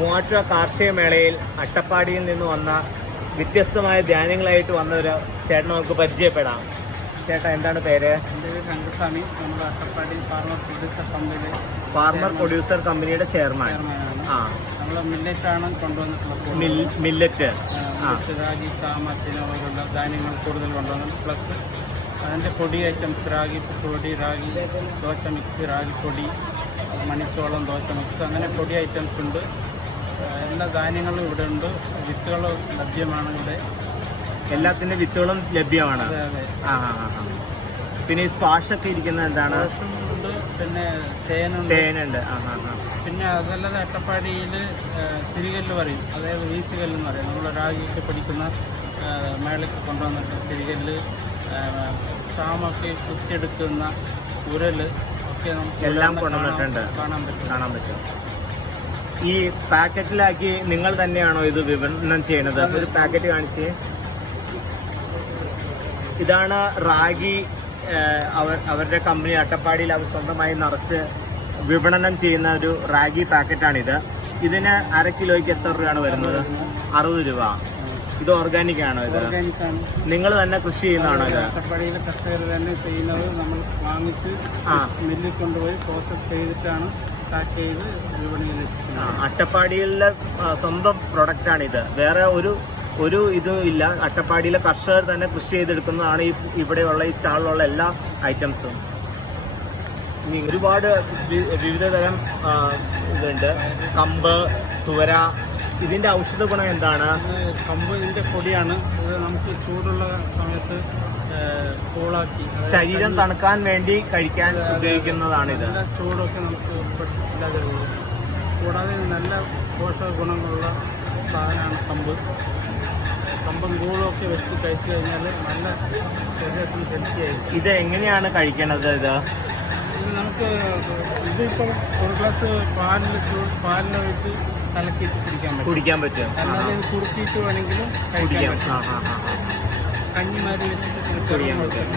മൂവാറ്റുപുഴ കാർഷിക മേളയിൽ അട്ടപ്പാടിയിൽ നിന്ന് വന്ന വ്യത്യസ്തമായ ധ്യാനങ്ങളായിട്ട് വന്ന ഒരു ചേട്ടൻ നമുക്ക് പരിചയപ്പെടാം. ചേട്ടാ എന്താണ് പേര്? എന്റെ പേര് രംഗസ്വാമി. നമ്മൾ അട്ടപ്പാടി ഫാർമർ പ്രൊഡ്യൂസർ കമ്പനിയിലെ ഫാർമർ പ്രൊഡ്യൂസർ കമ്പനിയുടെ ചെയർമാൻ. ആ. നമ്മൾ ആണ് കൊണ്ടുവന്നിട്ടുള്ളത്. മില്ലറ്റ്. മില്ലറ്റ് ചാമ ചിന പോലുള്ള ധാന്യങ്ങൾ കൂടുതൽ കൊണ്ടുവന്നു. പ്ലസ് അതിന്റെ പൊടി ഐറ്റംസ് റാഗി പൊടി റാഗി ദോശ മിക്സ് റാഗി പൊടി മണിച്ചോളം ദോശ മിക്സ് അങ്ങനെ പൊടി ഐറ്റംസ് ഉണ്ട്. എല്ലാ ധാന്യങ്ങളും ഇവിടെ ഉണ്ട്. വിത്തുകൾ ലഭ്യമാണ് ഇവിടെ. എല്ലാത്തിന്റെ വിത്തുകളും ലഭ്യമാണ്. ആ. പിന്നെ ഈ സ്ക്വാഷ് ഒക്കെ ഇരിക്കുന്നത് എന്താണ്? ഉണ്ട് പിന്നെ ചേനുണ്ട് തേനുണ്ട് ആ ആ ആ. പിന്നെ അതല്ലാതെ അട്ടപ്പാടിയിൽ തിരികല്ല് പറയും. അതായത് വീസുകല്ല് എന്ന് പറയും. നമ്മൾ രാഗിയൊക്കെ പഠിക്കുന്ന മേളയ്ക്ക് കൊണ്ടുവന്നിട്ട് തിരികല്ല് ചാമൊക്കെ കുത്തിയെടുക്കുന്ന ഉരൽ ഒക്കെ നമുക്ക് എല്ലാം കൊണ്ടുവന്നിട്ടുണ്ട്. കാണാൻ പറ്റും. കാണാൻ പറ്റും. ഈ പാക്കറ്റിലാക്കി നിങ്ങൾ തന്നെയാണോ ഇത് വിപണനം ചെയ്യണത്? ഒരു പാക്കറ്റ് കാണിച്ച്. ഇതാണ് റാഗി അവർ അവരുടെ കമ്പനി അട്ടപ്പാടിയിൽ അവർ സ്വന്തമായി നിറച്ച് വിപണനം ചെയ്യുന്ന ഒരു റാഗി പാക്കറ്റാണിത്. ഇതിന് അര കിലോയ്ക്ക് എത്ര രൂപയാണ് വരുന്നത്? അറുപത് രൂപ. ഇത് ഓർഗാനിക് ആണോ ഇത്? ഓർഗാനിക് ആണ്. നിങ്ങൾ തന്നെ കൃഷി ചെയ്യുന്നതാണോ ഇത്? അട്ടപ്പാടിയിലെ കർഷകർ തന്നെ ചെയ്യുന്നത് നമ്മൾ വാങ്ങിച്ച് ആ. മില്ലിൽ കൊണ്ടുപോയി പ്രോസസ് ചെയ്തിട്ടാണ് പാക്ക് ചെയ്ത് വിപണിയിൽ അട്ടപ്പാടിയിലെ സ്വന്തം പ്രൊഡക്റ്റാണ് ഇത്. വേറെ ഒരു ഒരു ഇതും ഇല്ല. അട്ടപ്പാടിയിലെ കർഷകർ തന്നെ കൃഷി ചെയ്തെടുക്കുന്നതാണ് ഈ ഇവിടെയുള്ള ഈ സ്റ്റാളിലുള്ള എല്ലാ ഐറ്റംസും ഒരുപാട് വിവിധതരം വിവിധ തരം ഇതുണ്ട്. കമ്പ് തുവര ഇതിന്റെ ഔഷധ ഗുണം എന്താണ്? ഇത് കമ്പ് ഇതിന്റെ പൊടിയാണ്. ഇത് നമുക്ക് ചൂടുള്ള സമയത്ത് കൂളാക്കി ശരീരം തണുക്കാൻ വേണ്ടി കഴിക്കാൻ ഉപയോഗിക്കുന്നതാണ് ഇത്. ചൂടൊക്കെ നമുക്ക് കൂടാതെ നല്ല പോഷക ഗുണങ്ങളുള്ള സാധനമാണ് കമ്പ്. കമ്പും കൂളൊക്കെ വെച്ച് കഴിച്ചു കഴിഞ്ഞാൽ നല്ല ശരീരത്തിന് ഹെൽത്തി ഇത് എങ്ങനെയാണ് കഴിക്കേണ്ടത് ഇത്? നമുക്ക് ഇതിപ്പോൾ ഒരു ഗ്ലാസ് പാലിൽ പാലിനെ പാലിൽ വെച്ച് കുടിക്കാൻ പറ്റും. കുടിക്കാൻ പറ്റും. അല്ലാതെ കുറുക്കിയിട്ട് വേണമെങ്കിലും കഴിക്കാൻ. കഞ്ഞിമാരി വെച്ചിട്ട് കുടിക്കാൻ പറ്റും.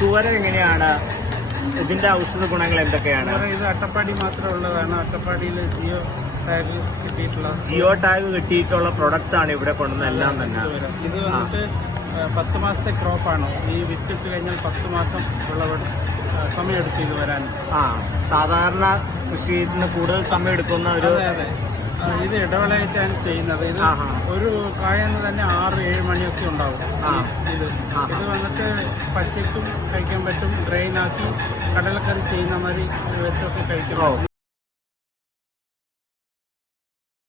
തുവര എങ്ങനെയാണ്? ഇതിന്റെ ഔഷധ ഗുണങ്ങൾ എന്തൊക്കെയാണ്? ഇത് അട്ടപ്പാടി മാത്രമേ ഉള്ളതാണ്. അട്ടപ്പാടിയിൽ ജിയോ ടാഗ് കിട്ടിയിട്ടുള്ള ജിയോ ടാഗ് കിട്ടിയിട്ടുള്ള പ്രൊഡക്ട്സ് ആണ് ഇവിടെ കൊണ്ടുവന്ന എല്ലാം തന്നെ. ഇത് വന്നിട്ട് പത്ത് മാസത്തെ ക്രോപ്പാണ് ഈ വിത്തിട്ട് കഴിഞ്ഞാൽ പത്ത് മാസം വിളവെടു ആ, സമയമെടുക്കും ഇത് വരാൻ. ആ സാധാരണ കൃഷിന് കൂടുതൽ സമയം എടുക്കുന്ന ഒരു അതെ അതെ. ആ, ഇത് ഇടവേളയായിട്ടാണ് ചെയ്യുന്നത്. ഇത് ഒരു കായെന്ന് തന്നെ ആറ് ഏഴ് മണിയൊക്കെ ഉണ്ടാവും. ഇത് ഇത് വന്നിട്ട് പച്ചയ്ക്കും കഴിക്കാൻ പറ്റും. ഡ്രെയിനാക്കി കടലക്കറി ചെയ്യുന്ന മാതിരി വെച്ചൊക്കെ പറ്റും.